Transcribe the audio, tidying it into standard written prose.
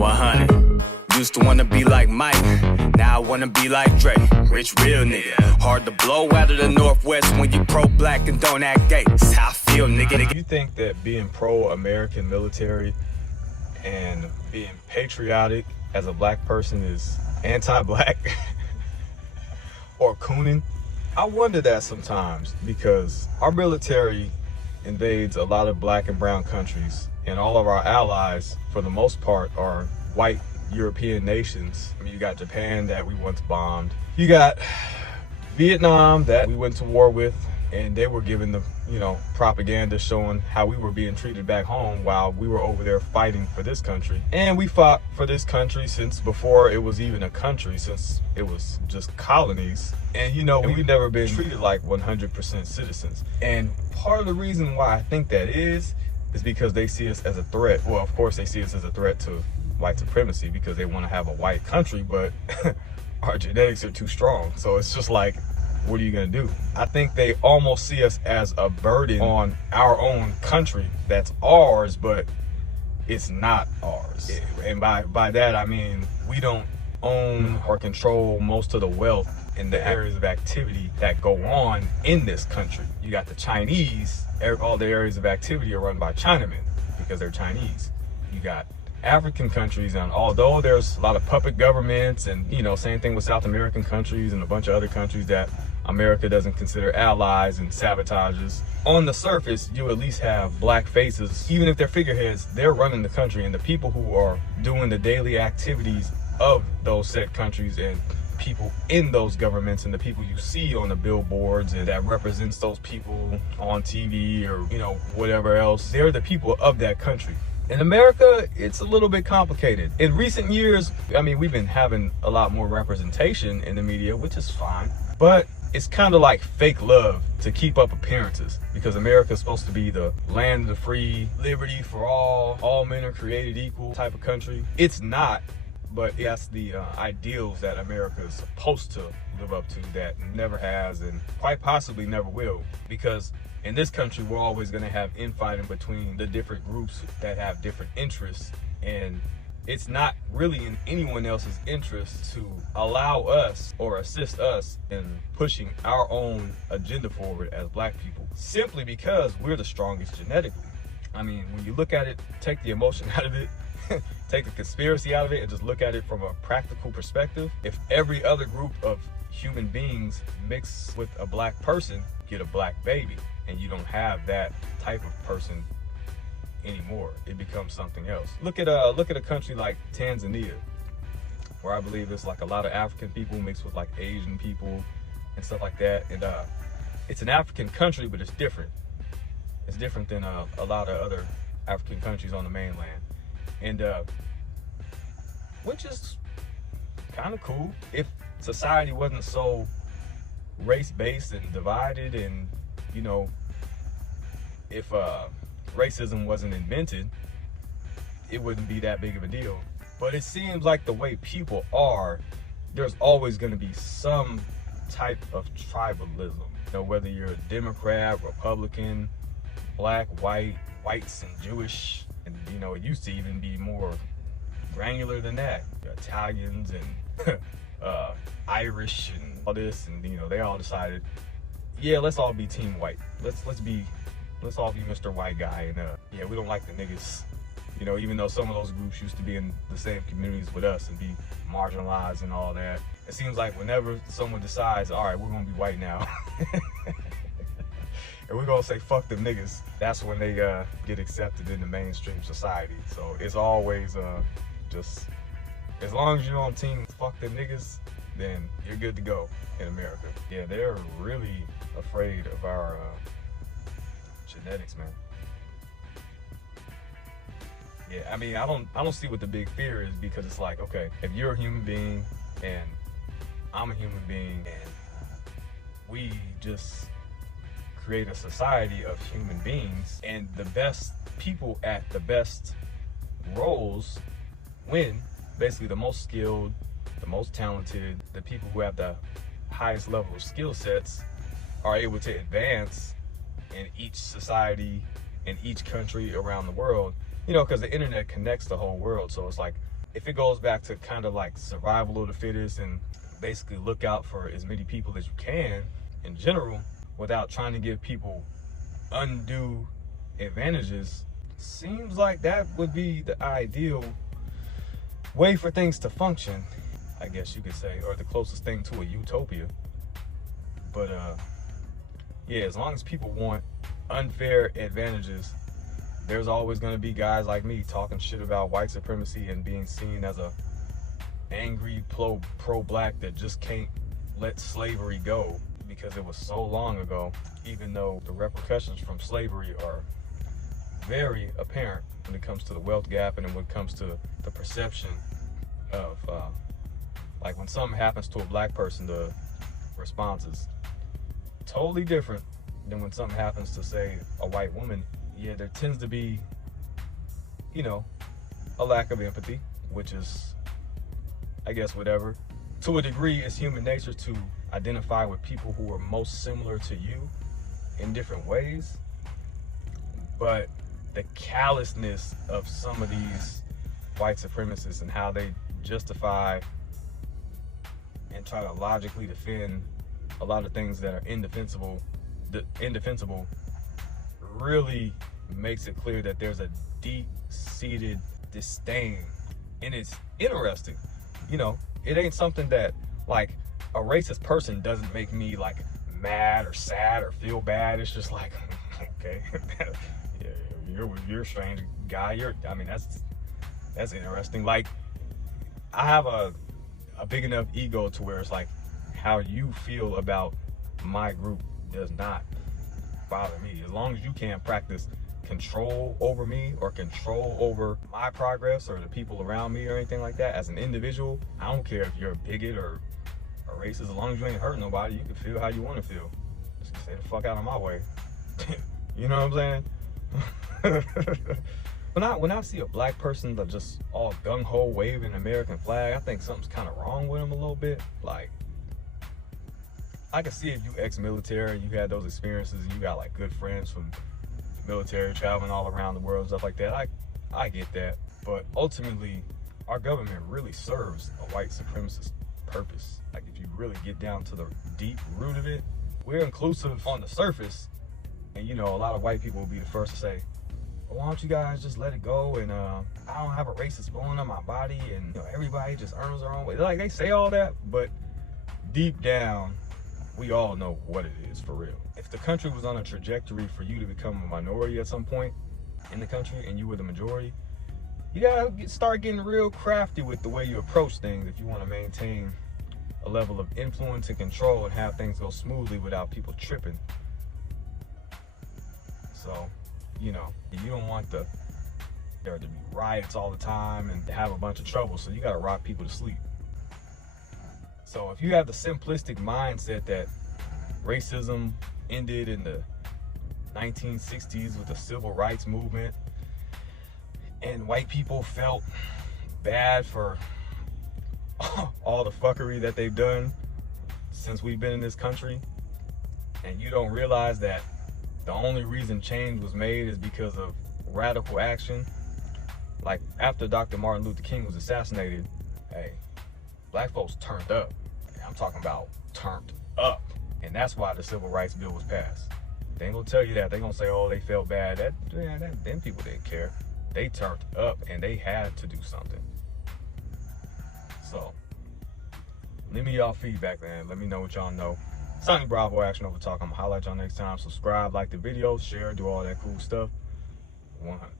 100. Used to wanna be like Mike, now I wanna be like Dre. Rich, real nigga. Hard to blow out of the Northwest when you pro-black and don't act gay. That's how I feel, nigga. You think that being pro-American military and being patriotic as a black person is anti-black or cooning? I wonder that sometimes, because our military invades a lot of black and brown countries, and all of our allies, for the most part, are white European nations. I mean, you got Japan that we once bombed. You got Vietnam that we went to war with, and they were given the, propaganda showing how we were being treated back home while we were over there fighting for this country. And we fought for this country since before it was even a country, since it was just colonies. And we've never been treated like 100% citizens. And part of the reason why I think that is because they see us as a threat. Well, of course they see us as a threat to white supremacy because they want to have a white country, but our genetics are too strong. So it's just like, what are you gonna do? I think they almost see us as a burden on our own country that's ours, but it's not ours. And by that I mean we don't own or control most of the wealth in the areas of activity that go on in this country. You got the Chinese, all the areas of activity are run by Chinamen because they're Chinese. You got African countries, and although there's a lot of puppet governments and same thing with South American countries and a bunch of other countries that America doesn't consider allies and sabotages, on the surface you at least have black faces. Even if they're figureheads, they're running the country, and the people who are doing the daily activities of those said countries and people in those governments and the people you see on the billboards and that represents those people on TV or whatever else, they're the people of that country. In America, it's a little bit complicated. In recent years, I mean, we've been having a lot more representation in the media, which is fine, but it's kind of like fake love to keep up appearances, because America is supposed to be the land of the free, liberty for all men are created equal type of country. It's not, but that's the ideals that America is supposed to live up to that never has and quite possibly never will, because in this country, we're always going to have infighting between the different groups that have different interests, and it's not really in anyone else's interest to allow us or assist us in pushing our own agenda forward as black people, simply because we're the strongest genetically. I mean, when you look at it, take the emotion out of it, take the conspiracy out of it, and just look at it from a practical perspective. If every other group of human beings mix with a black person, get a black baby, and you don't have that type of person anymore. It becomes something else. Look at a country like Tanzania, where I believe there's like a lot of African people mixed with like Asian people and stuff like that. And it's an African country, but it's different. It's different than a lot of other African countries on the mainland, and which is kind of cool if society wasn't so race-based and divided, and if racism wasn't invented, it wouldn't be that big of a deal. But it seems like the way people are, there's always going to be some type of tribalism. Whether you're a Democrat, Republican, black, white, whites and Jewish, and it used to even be more granular than that. Italians and Irish and all this, and they all decided, yeah, let's all be team white. Let's all be Mr. White Guy, and yeah, we don't like the niggas. Even though some of those groups used to be in the same communities with us and be marginalized and all that. It seems like whenever someone decides, all right, we're gonna be white now, and we're gonna say fuck them niggas, that's when they get accepted into mainstream society. So it's always just, as long as you're on team fuck them niggas, then you're good to go in America. Yeah, they're really afraid of our genetics, man. Yeah, I mean, I don't see what the big fear is, because it's like, okay, if you're a human being and I'm a human being and we just create a society of human beings, and the best people at the best roles win, basically the most skilled, the most talented, the people who have the highest level of skill sets are able to advance in each society, in each country around the world, because the internet connects the whole world. So it's like if it goes back to kind of like survival of the fittest and basically look out for as many people as you can in general without trying to give people undue advantages, seems like that would be the ideal way for things to function, I guess you could say, or the closest thing to a utopia. But yeah, as long as people want unfair advantages, there's always going to be guys like me talking shit about white supremacy and being seen as a angry pro-black that just can't let slavery go because it was so long ago, even though the repercussions from slavery are very apparent when it comes to the wealth gap and when it comes to the perception of like when something happens to a black person, the response is totally different than when something happens to, say, a white woman. Yeah, there tends to be, you know, a lack of empathy, which is, I guess, whatever. To a degree, it's human nature to identify with people who are most similar to you in different ways. But the callousness of some of these white supremacists and how they justify and try to logically defend a lot of things that are indefensible really makes it clear that there's a deep-seated disdain. And it's interesting, you know, it ain't something that, like, a racist person doesn't make me like mad or sad or feel bad. It's just like, okay, yeah, you're a strange guy. I mean, that's interesting. Like, I have a big enough ego to where it's like, how you feel about my group does not bother me. As long as you can't practice control over me or control over my progress or the people around me or anything like that as an individual, I don't care if you're a bigot or a racist. As long as you ain't hurt nobody, you can feel how you want to feel. Just stay the fuck out of my way. You know what I'm saying? When I see a black person that just all gung-ho waving the American flag, I think something's kind of wrong with them a little bit. Like, I can see if you ex-military, you had those experiences, and you got like good friends from the military traveling all around the world, stuff like that. I get that. But ultimately, our government really serves a white supremacist purpose. Like, if you really get down to the deep root of it, we're inclusive on the surface. And, you know, a lot of white people will be the first to say, well, why don't you guys just let it go? And I don't have a racist bone on my body. And, you know, everybody just earns their own way. Like, they say all that, but deep down, we all know what it is for real. If the country was on a trajectory for you to become a minority at some point in the country and you were the majority, you gotta start getting real crafty with the way you approach things if you want to maintain a level of influence and control and have things go smoothly without people tripping. So, you know, you don't want there to be riots all the time and to have a bunch of trouble, so you gotta rock people to sleep. So if you have the simplistic mindset that racism ended in the 1960s with the civil rights movement and white people felt bad for all the fuckery that they've done since we've been in this country, and you don't realize that the only reason change was made is because of radical action. Like, after Dr. Martin Luther King was assassinated, hey, black folks turned up. I'm talking about turned up. And that's why the Civil Rights Bill was passed. They ain't gonna tell you that. They gonna say, oh, they felt bad. Them people didn't care. They turned up and they had to do something. So, leave me y'all feedback, man. Let me know what y'all know. SaniBravo, Action Over Talk. I'm gonna highlight y'all next time. Subscribe, like the video, share, do all that cool stuff. 100.